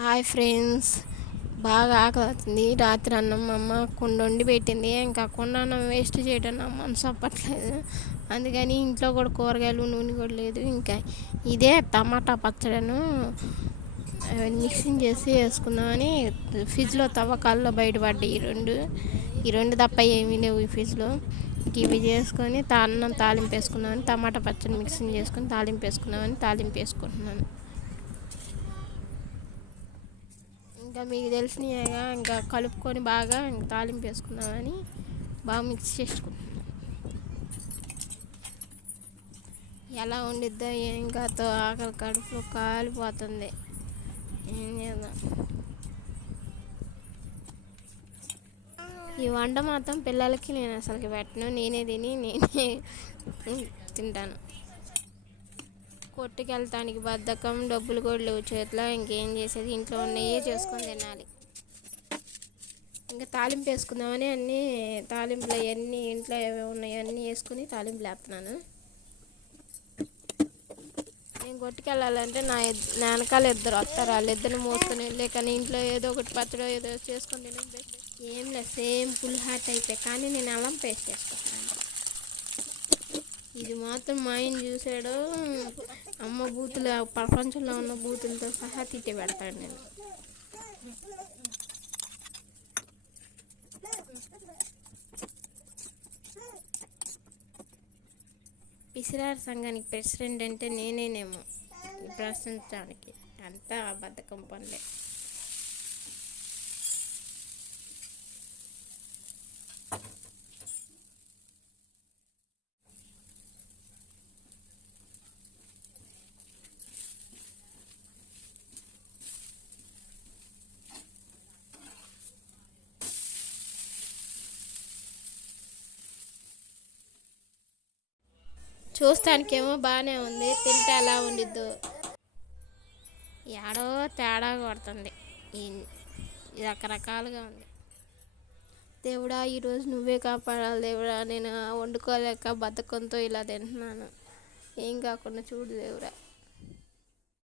Hi friends. బాగా ఆకలి అవుతుంది. రాత్రి అన్నం అమ్మ కుండ వండి పెట్టింది. ఇంకా కుండ అన్నం వేస్ట్ చేయడం నా మనసు అప్పట్లేదు. అందుకని ఇంట్లో కూడా కూరగాయలు నూనె కూడా లేదు. ఇంకా ఇదే టమాటా పచ్చడను మిక్సింగ్ చేసి వేసుకుందామని ఫ్రిడ్జ్లో తవ్వకాల్లో బయటపడ్డాయి ఈ రెండు. ఈ రెండు తప్ప ఏమీ లేవు ఈ ఫ్రిడ్జ్లో. ఇవి చేసుకొని తా అన్నం తాలింపు వేసుకున్నామని టమాటా పచ్చడి మిక్సింగ్ చేసుకొని తాలింపు వేసుకున్నామని తాలింపు వేసుకుంటున్నాను. ఇంకా మీకు తెలిసినవిగా ఇంకా కలుపుకొని బాగా ఇంకా తాలింపు వేసుకుందామని బాగా మిక్స్ చేసుకుంటున్నాను ఎలా ఉండిద్దో ఏం కాతో ఆకలి కడుపులో కాలిపోతుంది. ఏం చేద్దాం. ఈ వంట మాత్రం పిల్లలకి నేను అసలుకి పెట్టను నేనే తిని నేనే తింటాను. కొట్టుకెళ్తానికి బద్ధకం డబ్బులు కూడా లేవు. చేతిలో ఇంకేం చేసేది? ఇంట్లో ఉన్నాయే చేసుకొని తినాలి. ఇంకా తాలింపు వేసుకుందామని అన్నీ తాలింపులు అవన్నీ ఇంట్లో ఏమేమి ఉన్నాయో అన్నీ వేసుకుని తాలింపులు వేస్తున్నాను. నేను కొట్టుకెళ్ళాలంటే నా నా వెనకాల ఇద్దరు వస్తారు. వాళ్ళు ఇద్దరిని మోసుకొని వెళ్ళే కానీ ఇంట్లో ఏదో ఒకటి పచ్చడి ఏదో చేసుకొని తినడం ఏం లేదు సేమ్ ఫుల్ హార్ట్ అయిపోయి కానీ నేను అల్లం పేస్ట్ చేసుకుంటున్నాను ఇది మాత్రం మా ఆయన చూసాడు అమ్మ బూతులు ప్రపంచంలో ఉన్న బూతులతో సహా తిట్టి పెడతాడు నేను. పిసిరార్ సంఘానికి ప్రెసిడెంట్ అంటే నేనేనేమో. ప్రశ్నించడానికి అంతా బద్ధకం పనులే. చూస్తానికేమో బాగానే ఉంది. తింటే ఎలా ఉండిద్దు. ఏడో తేడా కొడుతుంది. రకరకాలుగా ఉంది. దేవుడా ఈరోజు నువ్వే కాపాడాలి దేవుడా. నేను వండుకోలేక బతకంతో ఇలా తింటున్నాను. ఏం కాకుండా చూడు దేవుడా.